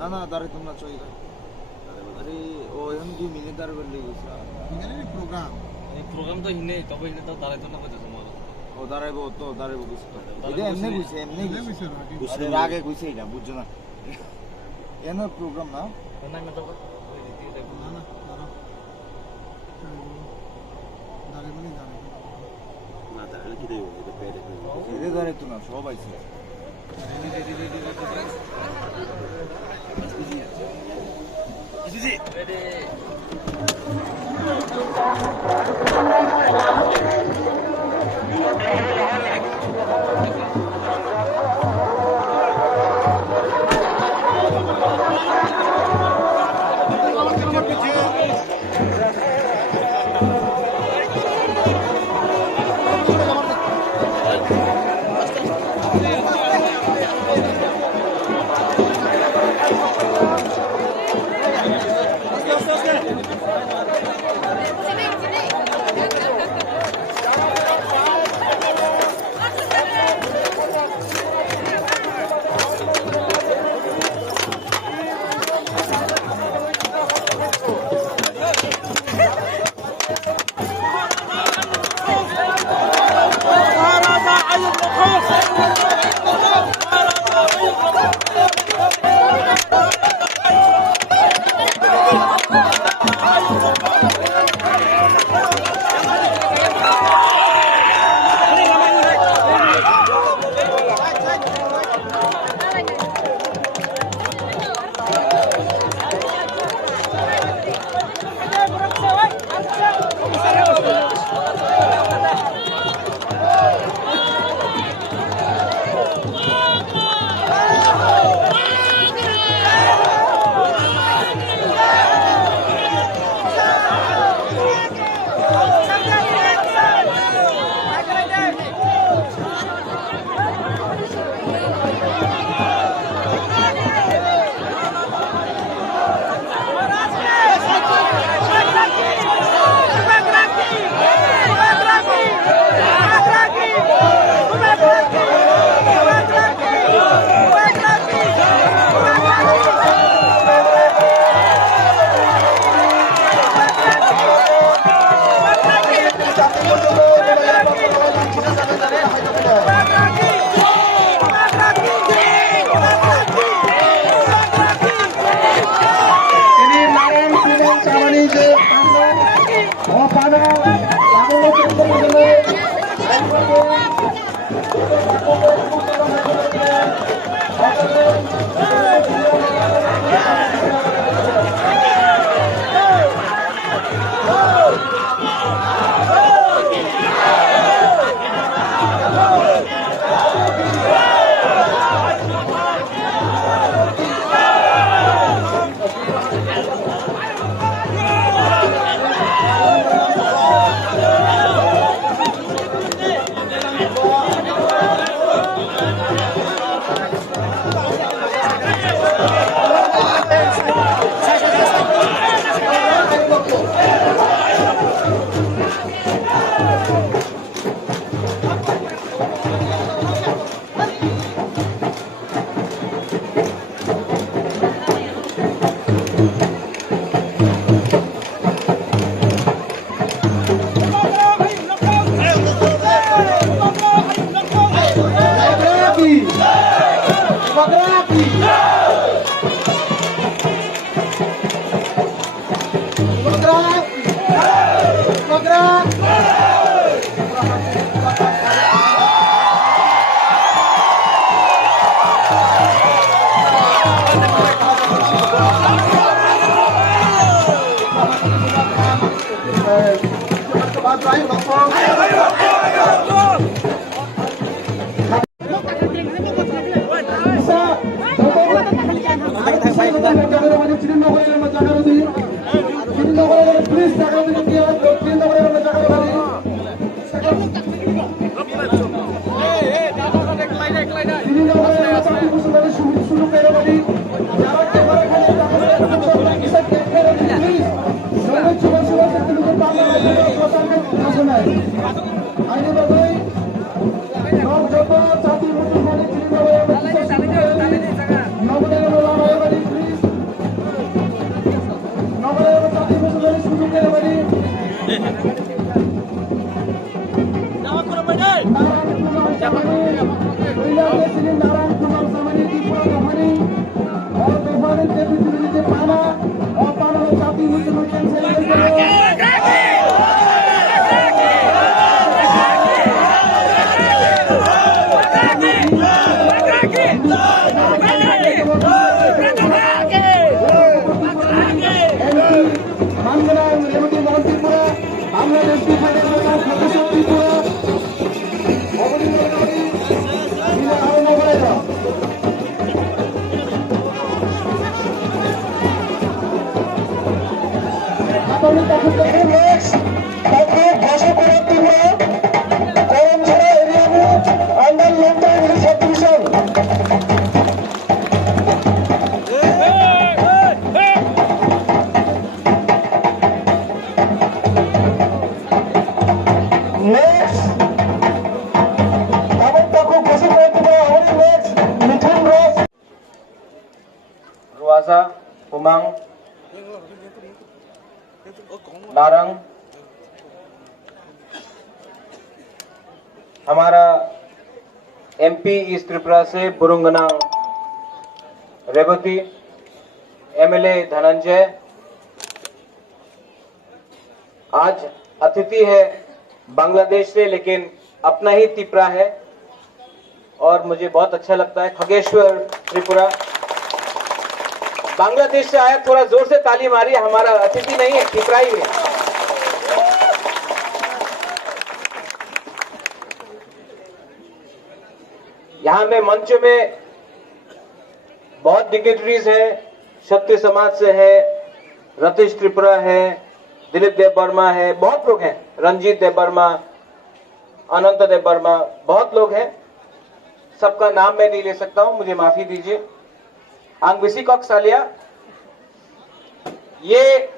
না না দাঁড়াই তোমরা চই আরে ও এখন 2 মিনিট দাঁড় করলে গেছে প্রোগ্রাম তো হিনে তবে হিনে তো দাঁড়াইতো না কইতেছ তোমার ও দাঁড়াইবো তো দাঁড়াইবো কিছু তো এটা এমনি কইছে আগে কইছে এটা বুঝছো না এনো প্রোগ্রাম না না না তো ওই রীতি দেখো না না দাঁড়াইবো না দাঁড়ালে কি দেবো এটা পেটে এদের দাঁড়াইতো না সব আইছে रुआजा, उमंग, नारंग, हमारा एमपी ईस्ट त्रिपुरा से बुरुंगनांग रेवती, एमएलए धनंजय, आज अतिथि है बांग्लादेश से लेकिन अपना ही त्रिपुरा है और मुझे बहुत अच्छा लगता है। खगेश्वर त्रिपुरा बांग्लादेश से आया, थोड़ा जोर से ताली मारी। हमारा अतिथि नहीं है, त्रिपुरा ही है। यहाँ में मंच में बहुत डिग्निटरीज हैं, क्षत्रिय समाज से है, रतीश त्रिपुरा है, दिलीप देव वर्मा है, बहुत लोग हैं, रंजीत देव वर्मा, अनंत देव वर्मा, बहुत लोग हैं। सबका नाम मैं नहीं ले सकता हूं, मुझे माफी दीजिए। आंगविसी कॉक्सालिया, ये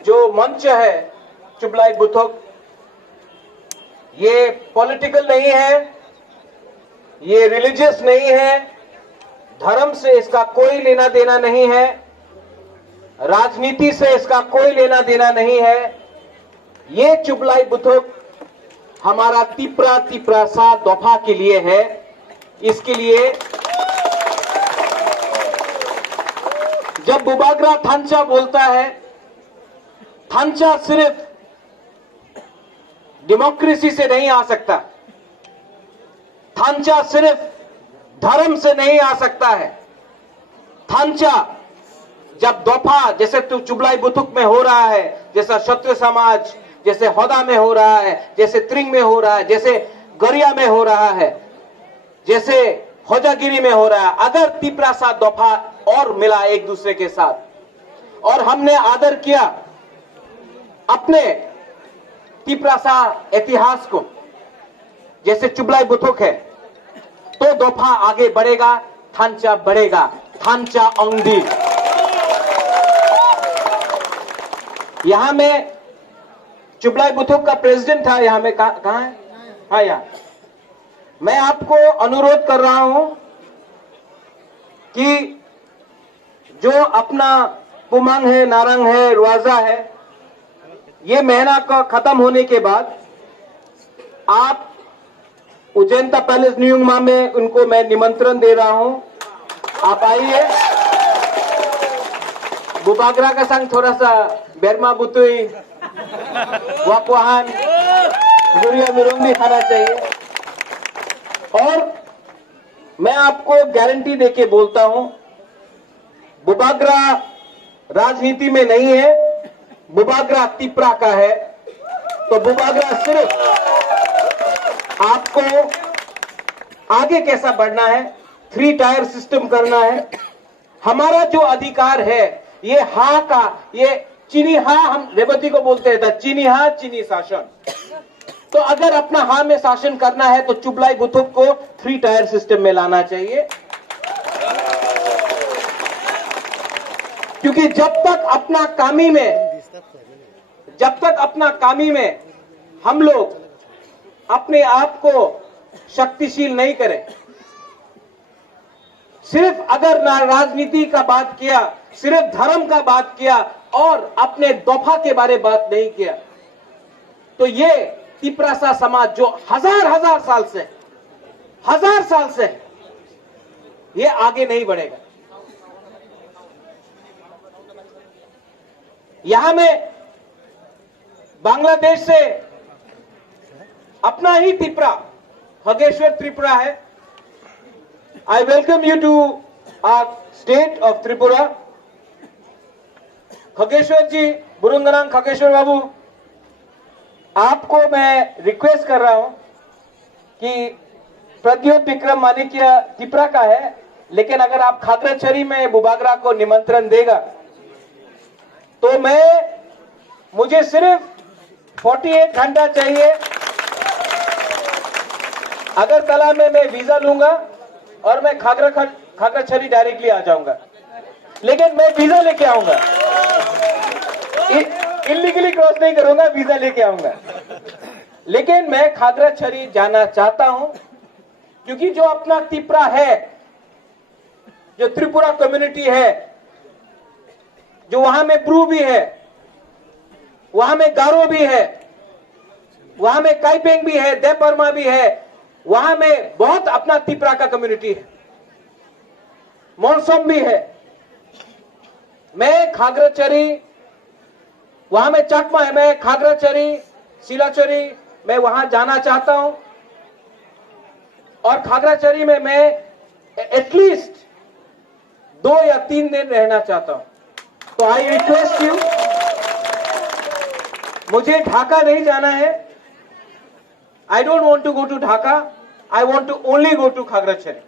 जो मंच है चुबलाई बुथुक, ये पॉलिटिकल नहीं है, ये रिलीजियस नहीं है, धर्म से इसका कोई लेना देना नहीं है, राजनीति से इसका कोई लेना देना नहीं है। ये चुबलाई बुथुक हमारा तिप्रा सा दफा के लिए है। इसके लिए जब बुबाग्रा थांचा बोलता है, थांचा सिर्फ डेमोक्रेसी से नहीं आ सकता, थांचा सिर्फ धर्म से नहीं आ सकता है। थांचा जब दफा जैसे तो चुबलाई बुथुक में हो रहा है, जैसा क्षत्रिय समाज, जैसे हौदा में हो रहा है, जैसे त्रिंग में हो रहा है, जैसे गरिया में हो रहा है, जैसे होजागिरी में हो रहा है, अगर तिप्रा सा दफा और मिला एक दूसरे के साथ और हमने आदर किया अपने तिप्रा सा इतिहास को, जैसे चुबलाई बुथुक है, तो दफा आगे बढ़ेगा, थांचा बढ़ेगा, थांचा अंगदी। यहां में चुबलाई बुथुक का प्रेसिडेंट था, यहां में कहां है? हाँ, यहाँ। मैं आपको अनुरोध कर रहा हूं कि जो अपना पुमांग है, नारंग है, रुआजा है, ये महीना का खत्म होने के बाद आप उज्जैनता पैलेस न्यूंगमा में उनको मैं निमंत्रण दे रहा हूं, आप आइए। बुबाग्रा का संग थोड़ा सा बेरमा बुतुई वाकवाहन गुरिया मिरुंग भी खाना चाहिए। और मैं आपको गारंटी देके बोलता हूं, बुबाग्रा राजनीति में नहीं है, बुबाग्रा तिप्रा का है। तो बुबाग्रा सिर्फ आपको आगे कैसा बढ़ना है, 3 टायर सिस्टम करना है। हमारा जो अधिकार है, ये हा का, ये चीनी हा, हम रेवती को बोलते हैं चीनी हा चीनी शासन। तो अगर अपना हा में शासन करना है तो चुबलाई बुथुक को 3 टायर सिस्टम में लाना चाहिए, क्योंकि जब तक अपना कामी में अपना कामी में हम लोग अपने आप को शक्तिशील नहीं करें, सिर्फ अगर राजनीति का बात किया, सिर्फ धर्म का बात किया और अपने दफा के बारे बात नहीं किया, तो ये तिपरासा समाज जो हजार साल से ये आगे नहीं बढ़ेगा। यहां में बांग्लादेश से अपना ही त्रिपुरा, खगेश्वर त्रिपुरा है। I welcome you to our state of Tripura. Khageshwar ji, Burungnang Khageshwar babu, आपको मैं रिक्वेस्ट कर रहा हूं कि प्रद्योत विक्रम मानिकिया त्रिपुरा का है, लेकिन अगर आप खागराछड़ी में बुबागरा को निमंत्रण देगा तो मुझे सिर्फ 48 घंटा चाहिए। अगरतला में मैं वीजा लूंगा और मैं खागराछड़ी डायरेक्टली आ जाऊंगा, लेकिन मैं वीजा लेके आऊंगा, इलीगली क्रॉस नहीं करूंगा, वीजा लेके आऊंगा। लेकिन मैं खागराछड़ी जाना चाहता हूं क्योंकि जो अपना त्रिपुरा है, जो त्रिपुरा कम्युनिटी है, जो वहां में ब्रू भी है, वहां में गारो भी है, वहां में काइपेंग भी है, देपरमा भी है, वहां में बहुत अपना त्रिपुरा का कम्युनिटी है, मोनसोम भी है। मैं खागराछड़ी, वहां में चकमा है, मैं खागराछड़ी, सिलाचरी, मैं वहां जाना चाहता हूं और खागराछड़ी में मैं एटलीस्ट 2 या 3 दिन रहना चाहता हूं। तो आई रिक्वेस्ट यू, मुझे ढाका नहीं जाना है। I don't want to go to Dhaka, I want to only go to Khagrachari.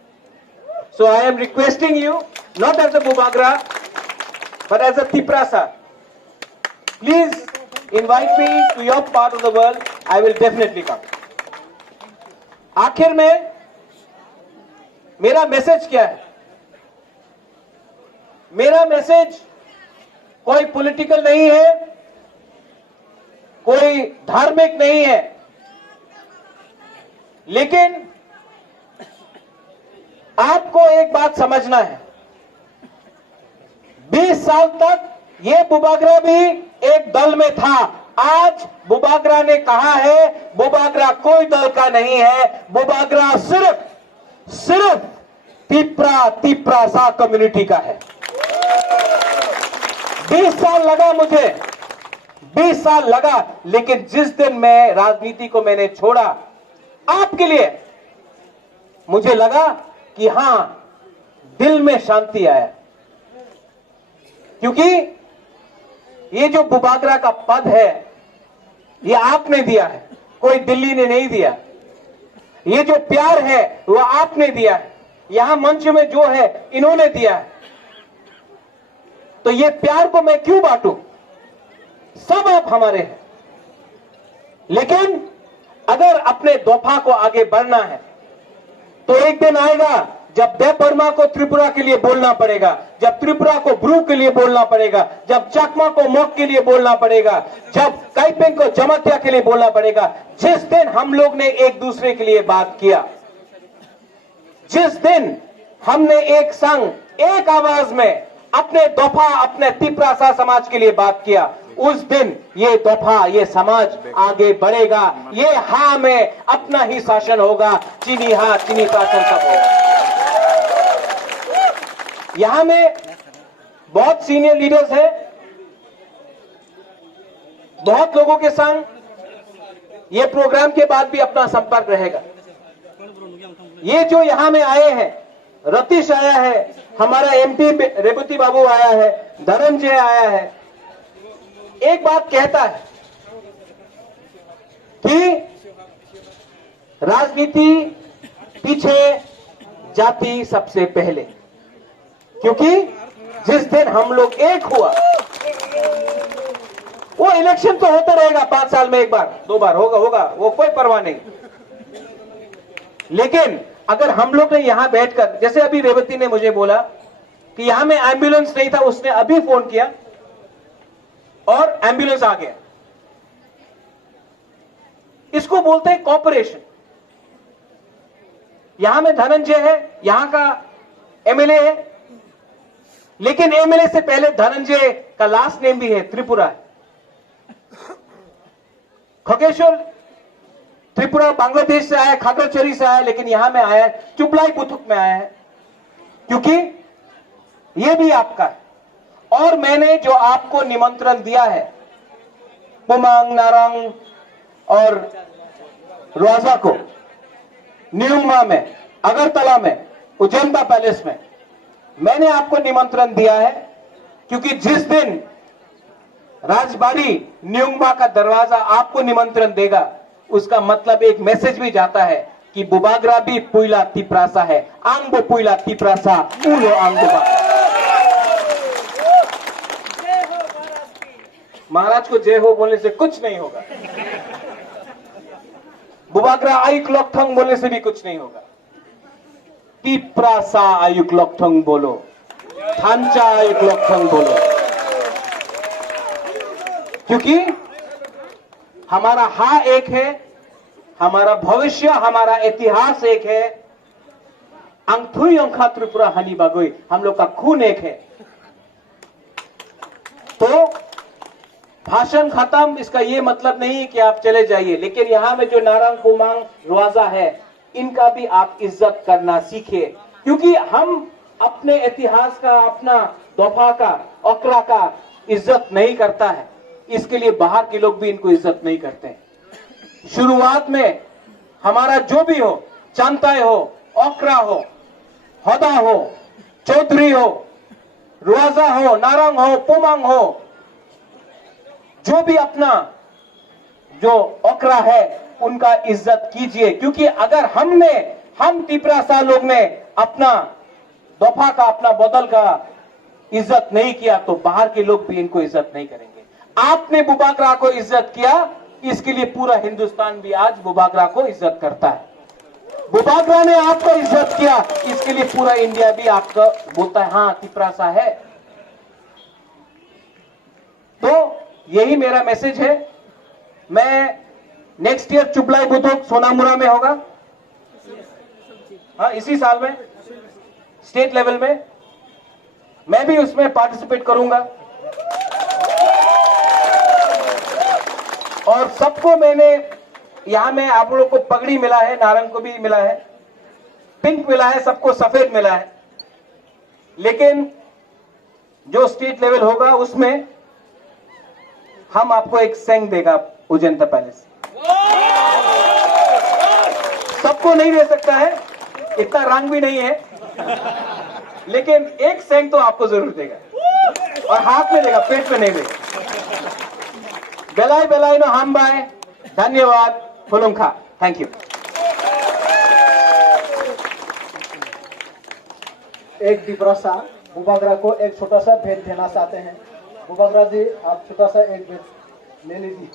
So I am requesting you, not as a बुबागरा but as a Tiprasa, please invite me to your part of the world. I will definitely come. आखिर में मेरा message क्या है? मेरा message कोई political नहीं है, कोई धार्मिक नहीं है, लेकिन आपको एक बात समझना है, 20 साल तक ये बुबागरा भी एक दल में था। आज बुबागरा ने कहा है बुबागरा कोई दल का नहीं है, बुबागरा सिर्फ तिपरासा कम्युनिटी का है। 20 साल लगा मुझे, 20 साल लगा, लेकिन जिस दिन मैं राजनीति को मैंने छोड़ा आपके लिए, मुझे लगा कि हां, दिल में शांति आया, क्योंकि ये जो बुबागरा का पद है ये आपने दिया है, कोई दिल्ली ने नहीं दिया। ये जो प्यार है वो आपने दिया है, यहां मंच में जो है इन्होंने दिया है। तो ये प्यार को मैं क्यों बांटूं? सब आप हमारे हैं, लेकिन अगर अपने दफा को आगे बढ़ना है तो एक दिन आएगा जब देपरमा को त्रिपुरा के लिए बोलना पड़ेगा, जब त्रिपुरा को ब्रू के लिए बोलना पड़ेगा, जब चकमा को मोक के लिए बोलना पड़ेगा, जब काइपेंग को जमातिया के लिए बोलना पड़ेगा। जिस दिन हम लोग ने एक दूसरे के लिए बात किया, जिस दिन हमने एक संग, एक आवाज में अपने दफा, अपने तिपरासा समाज के लिए बात किया, उस दिन ये दफा, ये समाज आगे बढ़ेगा। ये हां में अपना ही शासन होगा, चीनी हां, चीनी शासन सब होगा। यहां में बहुत सीनियर लीडर्स हैं, बहुत लोगों के संग ये प्रोग्राम के बाद भी अपना संपर्क रहेगा। ये जो यहां में आए हैं, रतीश आया है, हमारा एमपी रेवती बाबू आया है, धर्मजय आया है, एक बात कहता है कि राजनीति पीछे, जाति सबसे पहले, क्योंकि जिस दिन हम लोग एक हुआ, वो इलेक्शन तो होता रहेगा, 5 साल में 1 बार 2 बार होगा, वो कोई परवाह नहीं। लेकिन अगर हम लोग ने यहां बैठकर, जैसे अभी रेवती ने मुझे बोला कि यहां में एम्बुलेंस नहीं था, उसने अभी फोन किया और एम्बुलेंस आ गया। इसको बोलते हैं कॉपरेशन। यहां में धनंजय है, यहां का एमएलए है, लेकिन एमएलए से पहले धनंजय का लास्ट नेम भी है, त्रिपुरा है। खगेश्वर त्रिपुरा बांग्लादेश से आया, खागड़ाछड़ी से आया, लेकिन यहां में आया चुबलाई बुथुक में आया है, क्योंकि यह भी आपका है। और मैंने जो आपको निमंत्रण दिया है पुमांग, नारंग और रुआजा को, न्यूमा में, अगरतला में, उजैम्बा पैलेस में, मैंने आपको निमंत्रण दिया है क्योंकि जिस दिन राजबाड़ी न्यूमा का दरवाजा आपको निमंत्रण देगा, उसका मतलब एक मैसेज भी जाता है कि बुबागरा भी पुइला तिप्रासा है, आंगबो पुइला तिप्रासा उलो आंगबो। महाराज को जय हो बोलने से कुछ नहीं होगा, बुबागरा आयुक लोकथंग बोलने से भी कुछ नहीं होगा। तिप्रासा आयुक लोकथंग बोलो, थांचा आयुक लोकथंग बोलो, क्योंकि हमारा हा एक है, हमारा भविष्य, हमारा इतिहास एक है। अंगथुई अंखा त्रिपुरा हनी बागोई, हम लोग का खून एक है। तो भाषण खत्म, इसका ये मतलब नहीं कि आप चले जाइए, लेकिन यहां में जो नारंग, पुमांग, रुआजा है, इनका भी आप इज्जत करना सीखिए, क्योंकि हम अपने इतिहास का, अपना दोफा का, ओकरा का इज्जत नहीं करता है, इसके लिए बाहर के लोग भी इनको इज्जत नहीं करते हैं। शुरुआत में हमारा जो भी हो, चांताय हो, ओकरा हो, होदा हो, चौधरी हो, रुआजा हो, नारंग हो, पुमांग हो, जो भी अपना जो ओकरा है उनका इज्जत कीजिए, क्योंकि अगर हम तिप्रासा लोग ने अपना दोफा का, अपना बदल का इज्जत नहीं किया, तो बाहर के लोग भी इनको इज्जत नहीं करेंगे। आपने बुबागरा को इज्जत किया, इसके लिए पूरा हिंदुस्तान भी आज बुबागरा को इज्जत करता है। बुबागरा ने आपको इज्जत किया, इसके लिए पूरा इंडिया भी आपका बोलता है हाँ तिप्रासा है। तो यही मेरा मैसेज है। मैं नेक्स्ट ईयर चुबलाई बुथुक सोनामुरा में होगा, हाँ इसी साल में, स्टेट लेवल में मैं भी उसमें पार्टिसिपेट करूंगा। और सबको मैंने यहां में, आप लोगों को पगड़ी मिला है, नारंग को भी मिला है, पिंक मिला है, सबको सफेद मिला है, लेकिन जो स्टेट लेवल होगा उसमें हम आपको एक सेंग देगा उजैम्बा पैलेस। सबको नहीं दे सकता है, इतना रंग भी नहीं है, लेकिन एक सेंग तो आपको जरूर देगा, और हाथ में देगा, पेट में नहीं देगा। बेलाई बेलाई नो हम बाय, धन्यवाद, फुलुंखा, थैंक यू। एक तिप्रासा बुबागरा को एक छोटा सा भेंट देना चाहते हैं। बुबागरा जी, आप छोटा सा एक भेंट ले लीजिए।